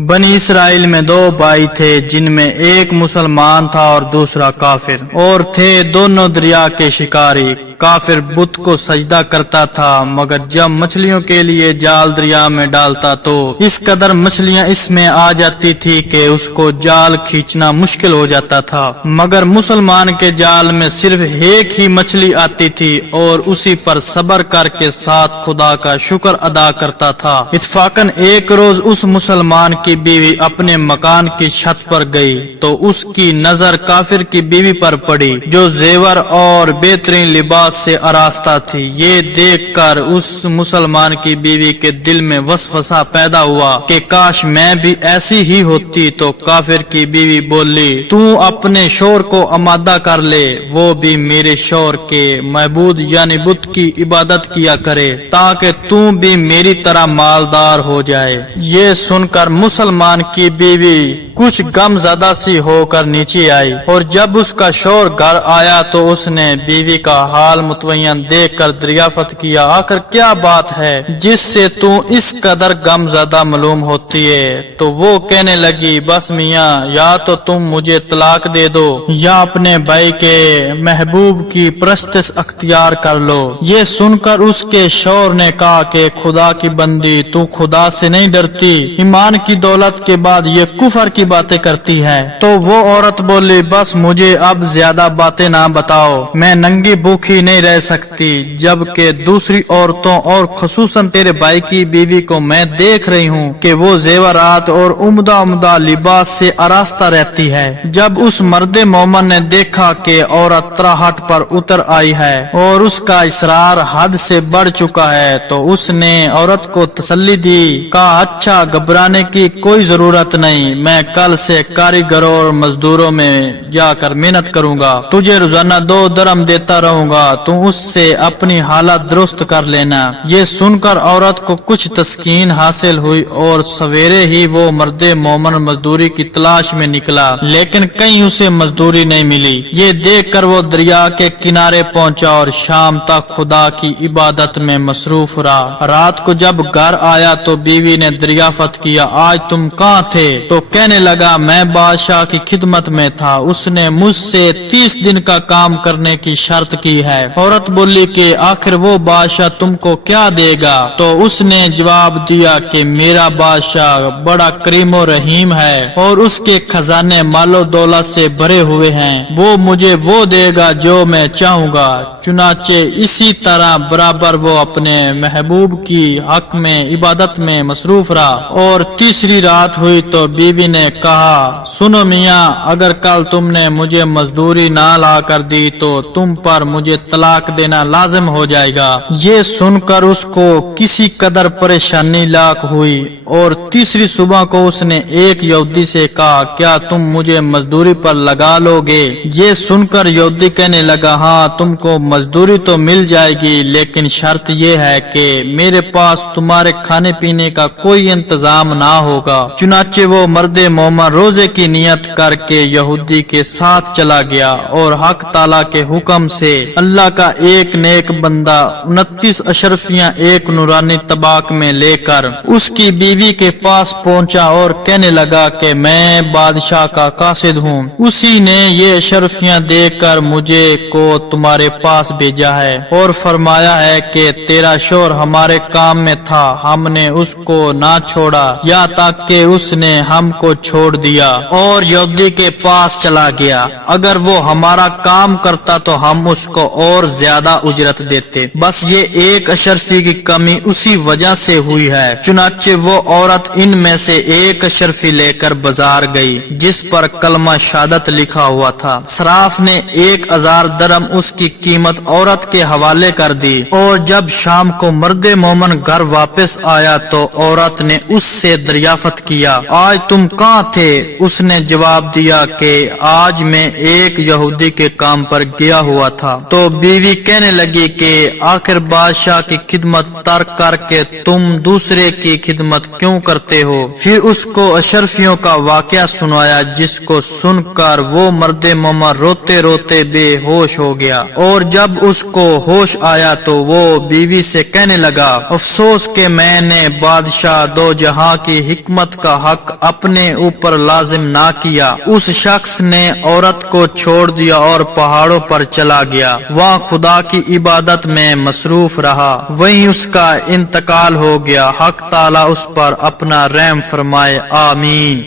बनी इसराइल में दो भाई थे, जिनमें एक मुसलमान था और दूसरा काफिर, और थे दोनों दरिया के शिकारी। काफिर बुत को सजदा करता था, मगर जब मछलियों के लिए जाल दरिया में डालता तो इस कदर मछलियां इसमें आ जाती थी कि उसको जाल खींचना मुश्किल हो जाता था। मगर मुसलमान के जाल में सिर्फ एक ही मछली आती थी और उसी पर सब्र करके साथ खुदा का शुक्र अदा करता था। इत्फाकन एक रोज उस मुसलमान की बीवी अपने मकान की छत पर गई तो उसकी नजर काफिर की बीवी पर पड़ी, जो जेवर और बेहतरीन लिबास से आरास्ता थी। ये देखकर उस मुसलमान की बीवी के दिल में वसवसा पैदा हुआ कि काश मैं भी ऐसी ही होती। तो काफिर की बीवी बोली, तू अपने शोर को आमादा कर ले, वो भी मेरे शोर के महबूद यानी बुत की इबादत किया करे, ताकि तू भी मेरी तरह मालदार हो जाए। ये सुनकर मुसलमान की बीवी कुछ गमज़दा सी होकर नीचे आई, और जब उसका शोर घर आया तो उसने बीवी का हाल मुतवय्यन देखकर दरियाफत किया, आखिर क्या बात है जिससे तू इस कदर गमज़दा मालूम होती है। तो वो कहने लगी, बस मियाँ, या तो तुम मुझे तलाक दे दो या अपने भाई के महबूब की परस्तिश अख्तियार कर लो। ये सुनकर उसके शौहर ने कहा कि खुदा की बंदी, तू खुदा से नहीं डरती, ईमान की दौलत के बाद ये कुफर की बातें करती है। तो वो औरत बोली, बस मुझे अब ज्यादा बातें ना बताओ, मैं नंगी भूखी नहीं रह सकती, जबकि दूसरी औरतों और खुसूसन तेरे भाई की बीवी को मैं देख रही हूँ कि वो जेवरात और उम्दा लिबास से आरास्ता रहती है। जब उस मर्दे मोमन ने देखा कि औरत तराहट पर उतर आई है और उसका इसरार हद से बढ़ चुका है, तो उसने औरत को तसल्ली दी, कहा, अच्छा, घबराने की कोई जरूरत नहीं, मैं कल से कारीगरों और मजदूरों में जाकर मेहनत करूंगा, तुझे रोजाना 2 दरम देता रहूंगा, तू उससे अपनी हालत दुरुस्त कर लेना। ये सुनकर औरत को कुछ तस्कीन हासिल हुई और सवेरे ही वो मर्दे मोमन मजदूरी की तलाश में निकला, लेकिन कहीं उसे मजदूरी नहीं मिली। ये देखकर वो दरिया के किनारे पहुंचा और शाम तक खुदा की इबादत में मसरूफ रहा। रात को जब घर आया तो बीवी ने दरियाफत किया, आज तुम कहाँ थे? तो कहने लगा, मैं बादशाह की खिदमत में था, उसने मुझसे 30 दिन का काम करने की शर्त की है। औरत बोली कि आखिर वो बादशाह तुमको क्या देगा? तो उसने जवाब दिया कि मेरा बादशाह बड़ा करीमो रहीम है और उसके खजाने मालो दौलत से भरे हुए हैं, वो मुझे वो देगा जो मैं चाहूंगा। चुनाचे इसी तरह बराबर वो अपने महबूब की हक में इबादत में मसरूफ रहा। और तीसरी रात हुई तो बीवी ने कहा, सुनो मियाँ, अगर कल तुमने मुझे मजदूरी ना ला कर दी तो तुम पर मुझे तलाक देना लाजिम हो जाएगा। ये सुनकर उसको किसी कदर परेशानी लाक हुई और तीसरी सुबह को उसने एक यहूदी से कहा, क्या तुम मुझे मजदूरी पर लगा लोगे? ये सुनकर यहूदी कहने लगा, हाँ, तुमको मजदूरी तो मिल जाएगी, लेकिन शर्त ये है कि मेरे पास तुम्हारे खाने पीने का कोई इंतजाम ना होगा। चुनाचे वो मर्दे मोमन रोजे की नियत करके यहूदी के साथ चला गया और हक ताला के हुक्म से अल्लाह का एक नेक बंदा 29 अशरफियां एक नूरानी तबाक में लेकर उसकी बीवी के पास पहुंचा और कहने लगा कि मैं बादशाह का कासिद हूँ। उसी ने ये अशरफियां देखकर मुझे को तुम्हारे पास भेजा है और फरमाया है कि तेरा शोहर हमारे काम में था, हमने उसको ना छोड़ा या तक कि उसने हमको छोड़ दिया और यहूदी के पास चला गया। अगर वो हमारा काम करता तो हम उसको और ज्यादा उजरत देते, बस ये एक अशरफी की कमी उसी वजह से हुई है। चुनाचे वो औरत इनमें से एक अशरफी लेकर बाजार गई जिस पर कलमा शहादत लिखा हुआ था। सराफ ने 1000 दरम उसकी कीमत औरत के हवाले कर दी और जब शाम को मर्दे मोमन घर वापस आया तो औरत ने उससे दरियाफत किया, आज तुम कहाँ थे? उसने जवाब दिया कि आज मैं एक यहूदी के काम पर गया हुआ था। तो بیوی کہنے لگی کہ آخر بادشاہ کی خدمت ترک کر کے تم دوسرے کی خدمت کیوں کرتے ہو؟ پھر اس کو اشرفیوں کا واقعہ سنایا، جس کو سن کر وہ مرد مومن روتے روتے بے ہوش ہو گیا، اور جب اس کو ہوش آیا تو وہ بیوی سے کہنے لگا، افسوس کہ میں نے بادشاہ دو جہاں کی حکمت کا حق اپنے اوپر لازم نہ کیا۔ اس شخص نے عورت کو چھوڑ دیا اور پہاڑوں پر چلا گیا، وہاں خدا کی عبادت میں مصروف رہا، وہیں اس کا انتقال ہو گیا۔ حق تعالی اس پر اپنا رحم فرمائے، آمین۔